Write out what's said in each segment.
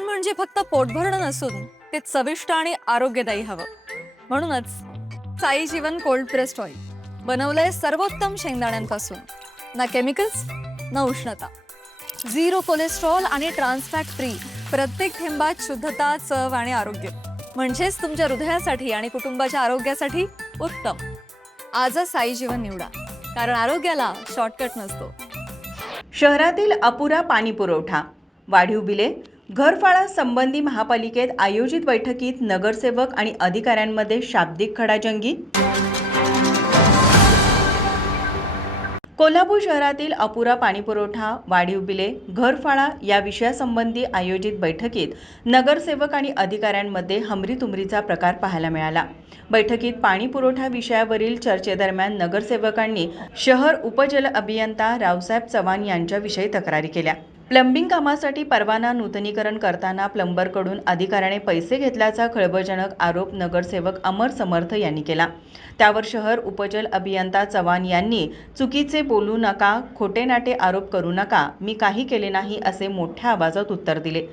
जेवण म्हणजे फक्त पोटभरणं नसून ते चविष्ट आणि आरोग्यदायी हवं. म्हणूनच साई जीवन कोल्ड प्रेस्ड ऑइल बनवलंय सर्वोत्तम शेंगदाण्यांपासून. ना केमिकल्स ना उष्णता, झिरो कोलेस्ट्रॉल आणि ट्रान्सफॅट फ्री. प्रत्येक थेंबात शुद्धता, चव आणि आरोग्य. म्हणजेच तुमच्या हृदयासाठी आणि कुटुंबाच्या आरोग्यासाठी उत्तम. आजच साई जीवन निवडा, कारण आरोग्याला शॉर्टकट नसतो. शहरातील अपुरा पाणी पुरवठा, वाढीव बिले, घरफाळा संबंधी महापालिकेत आयोजित बैठकीत नगरसेवक आणि अधिकाऱ्यांमध्ये शाब्दिक खडाजंगी. कोल्हापूर शहरातील अपुरा पाणीपुरवठा, वाढीव बिले, घरफाळा या विषयासंबंधी आयोजित बैठकीत नगरसेवक आणि अधिकाऱ्यांमध्ये हमरीतुमरीचा प्रकार पाहायला मिळाला. बैठकीत पाणी पुरवठा विषयावरील चर्चेदरम्यान नगरसेवकांनी शहर उपजल अभियंता रावसाहेब चव्हाण यांच्याविषयी तक्रारी केल्या. प्लंबिंग कामासाठी परवाना नूतनीकरण करताना प्लंबरकडून अधिकाऱ्याने पैसे घेतल्याचा खळबळजनक आरोप नगरसेवक अमर समर्थ यांनी केला. त्यावर शहर उपजल अभियंता चव्हाण यांनी चुकीचे बोलू नका, खोटे नाटे आरोप करू नका, मी काही केले नाही असे मोठ्या आवाजात उत्तर दिले.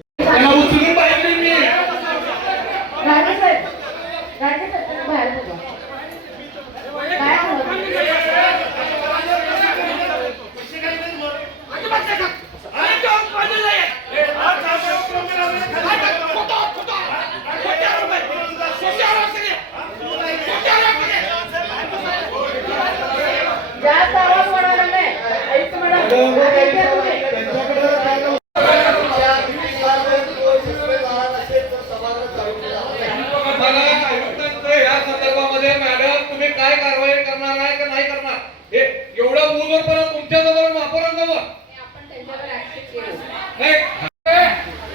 तुम्ही काय कारवाई करणार आहे का नाही करणार हे एवढं बोलवर परत तुमच्या जवळ वापरून जावं.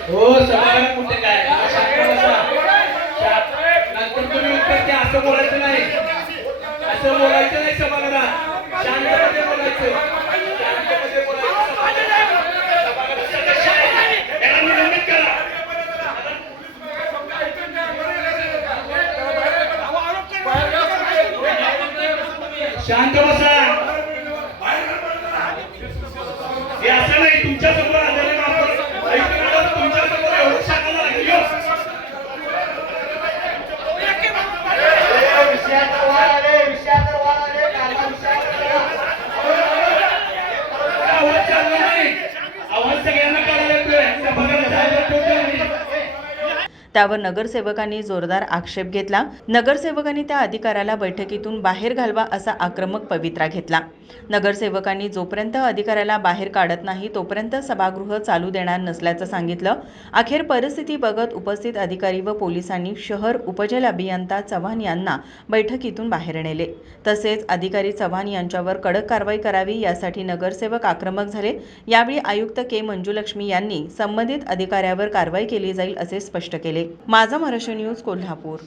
हो सभागृह कुठे काय नंतर तुम्ही उत्तर ते असं बोलायचं नाही, असं बोलायचं नाही. सभागृहात शांतपणे बोलायचं, शांतपणे बोलायचं. शांत बसा. हे असं नाही तुमच्या समोर आलेले तुमच्या समोर एवढं शाकाला आवाज चालला नाही, आवाज सगळ्यांना काढायला येतोय. त्यावर नगरसेवकांनी जोरदार आक्षेप घेतला. नगरसेवकांनी त्या अधिकाऱ्याला बैठकीतून बाहेर घालवा असा आक्रमक पवित्रा घेतला. नगरसेवकांनी जोपर्यंत अधिकाऱ्याला बाहेर काढत नाही तोपर्यंत सभागृह चालू देणार नसल्याचं सांगितलं. अखेर परिस्थिती बघत उपस्थित अधिकारी व पोलिसांनी शहर उपजल अभियंता चव्हाण यांना बैठकीतून बाहेर नेले. तसेच अधिकारी चव्हाण यांच्यावर कडक कारवाई करावी यासाठी नगरसेवक आक्रमक झाले. यावेळी आयुक्त के मंजुलक्ष्मी यांनी संबंधित अधिकाऱ्यावर कारवाई केली जाईल असे स्पष्ट केले. माझा महाराष्ट्र न्यूज, कोल्हापूर.